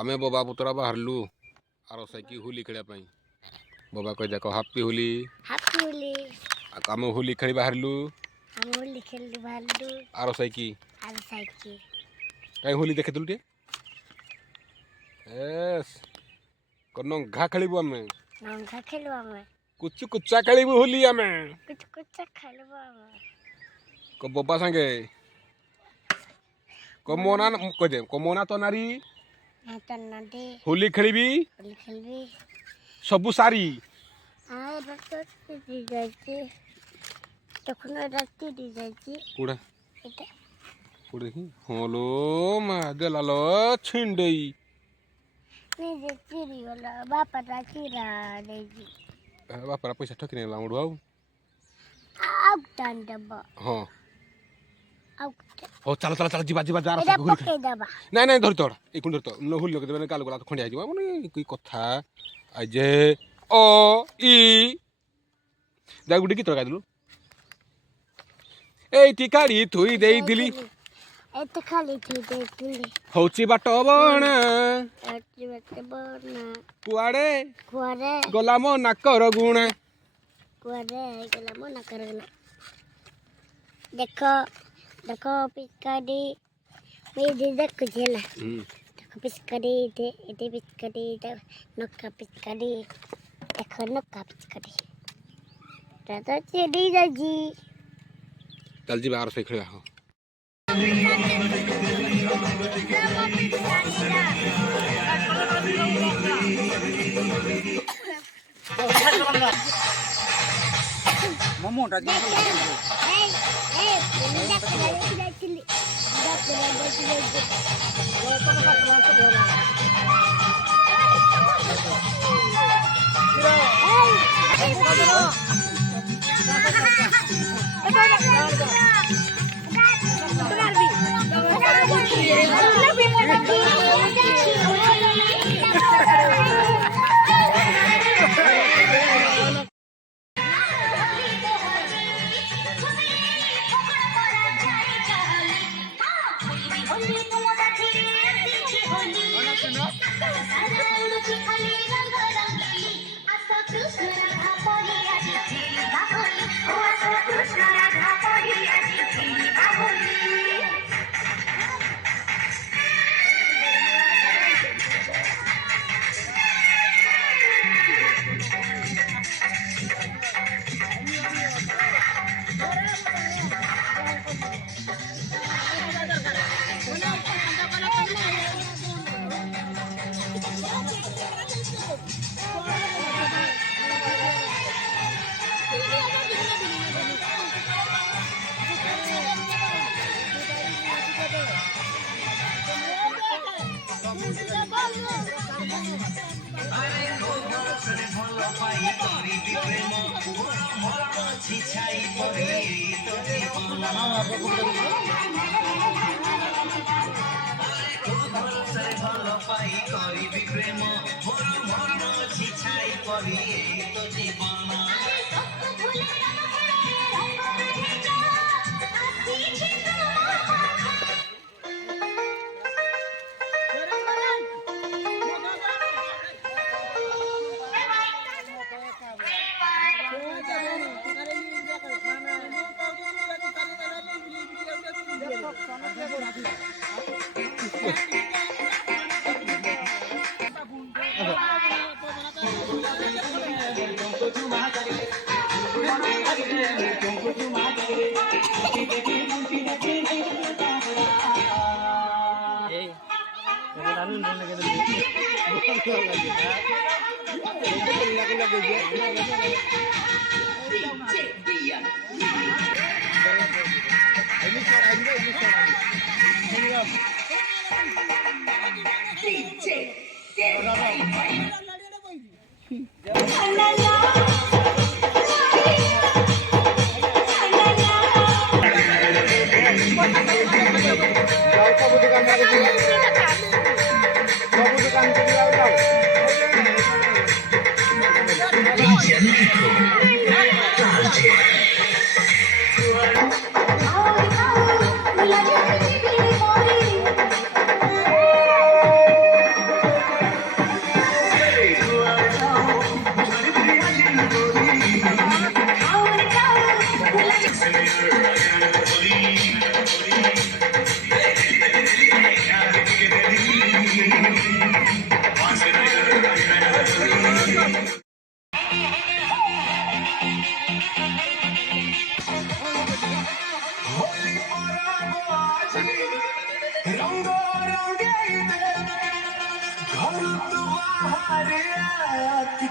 आमे बबा पुतरा बाहरलु आर साइकी होली खेलिया बबा कह देख हापी होली हैप्पी होली आम होली खेली बाहरलु हम होली खेली बाहरलु आर साइकी कहीं होली देखिलु टे एस कनो घा खेलिबु आमे नंगा खेलु आमे कुछ कुचा खेलिबु होली आमे कुछ खेलबु आमे को बबा संगे कमोना कह दे कमोना तो नारी नदी होली खेलिबी सबु सारी राती दी जाती कुड़ा कुड़े ही होलो मा देलालो छिंडई नहीं जे चिरी वाला बापा चिरा देजी बापा पैसा ठकिने लाउडू आउ टान दबा हां आउ हो चलो चलो चलो जीवा जीवा जा एदा पके दबा नहीं नहीं धर तोड़ एक धर तो न हुल के देबे काल गोला तो खंडिया जीवा माने की कथा आजे ओ ई जा गुडी की तो गादलु ए ती काडी थुई देई दिली ए तो खाली थी दे दिली होची बाटो बण आची बटे बना कुआडे कुआरे गोला मो नाकर गुण कुआरे गला मना करना देखो देखो पिचकारी मेरी देखो झेला देखो पिचकारी इधे पिचकारी नक्का पिचकारी देखो नक्का पिचकारी दादा चली जाजी चल जी बाहर से खेला हो मोमो टा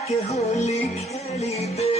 के होली खेली दे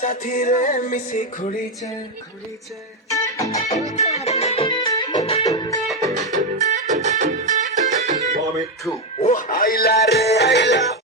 साथीरे मिसी खुडीचे Mommy too. Oh, I love it.